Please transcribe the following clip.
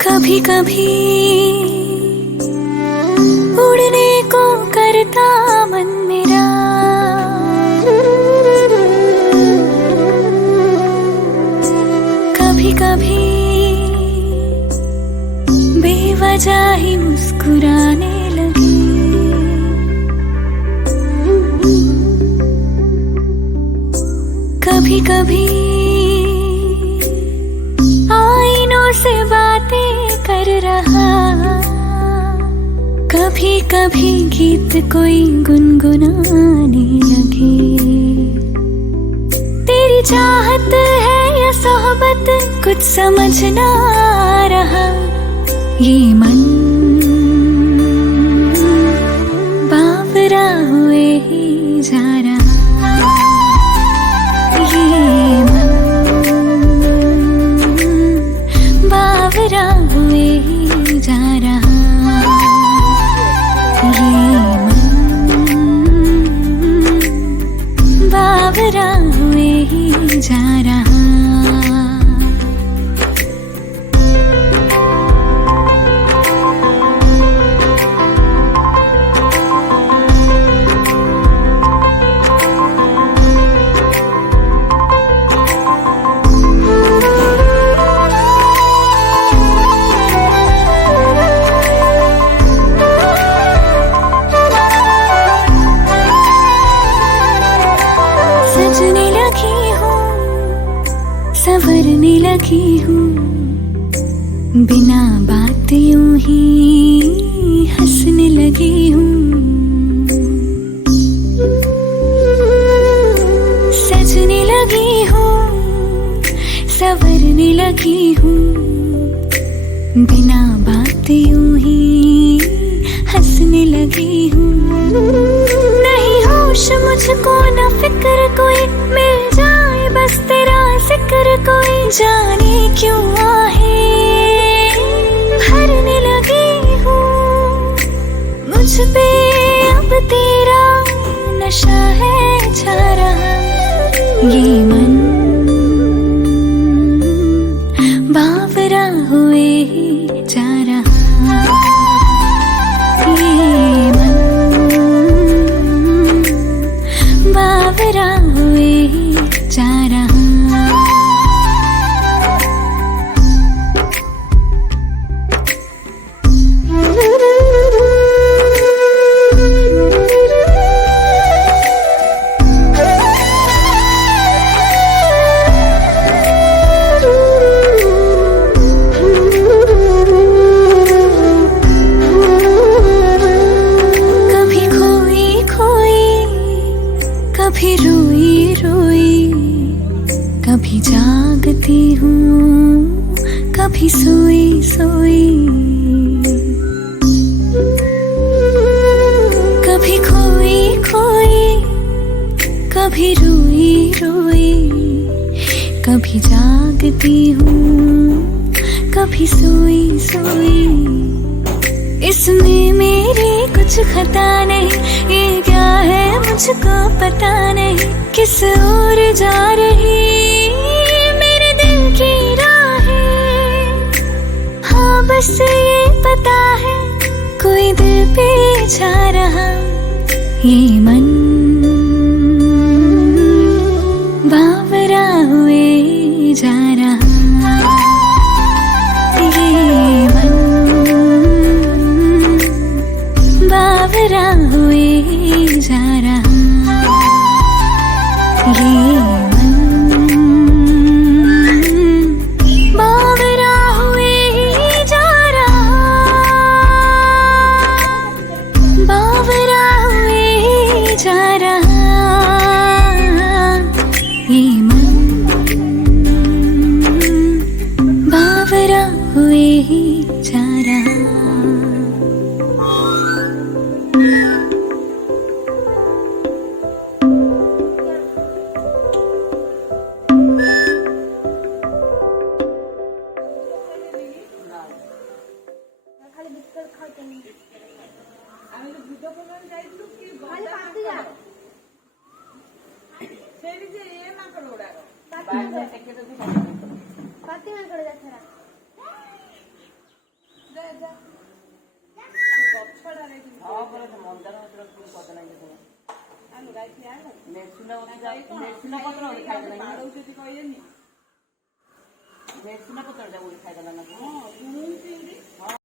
कभी कभी उड़ने को करता मन मेरा, कभी कभी बेवजह ही मुस्कुराने लगी। कभी कभी आईनों से बातें कर रहा, कभी कभी गीत कोई गुनगुनाने लगे। तेरी चाहत है या सोहबत कुछ समझ ना आ रहा, ये मन बावरा हुए ही जा रहा, ये मन बावरा हुए ही जा रहा, ये मन बावरा हुए ही जा रहा। सजने लगी हूँ, संवरने लगी हूँ, बिना बात यूं ही हंसने लगी हूँ। सजने लगी हूँ, संवरने लगी हूँ, बिना बात यूं ही हंसने लगी हूँ। नहीं होश मुझको न फिक्र कोई, मिल जाए बस तेरा जिक्र कोई, जाने क्यों आहे भरने लगी हूँ। मुझ पे अब तेरा नशा है छा रहा, ये मन बावरा हुए ही जा रहा, ये मन बावरा हुए ही जा रहा। कभी रोई रोई, कभी जागती हूँ, कभी सोई सोई, कभी खोई खोई, कभी रोई रोई, कभी जागती हूँ, कभी सोई सोई। इसमें मेरी कुछ खता नहीं, ये क्या है मुझको पता नहीं, किस ओर जा रही मेरे दिल की राहें। हाँ बस ये पता है कोई दिल पे छा रहा, ये मन बावरा हुए जा रहा, ये मन बावरा हुए ही जा रहा, ये मन बावरा हुए ही जा रहा, बावरा हुए ही जा रहा, ये मन बावरा हुए ही जा रहा। ପତ୍ର ଟା ଖାଇଦେଲା ନା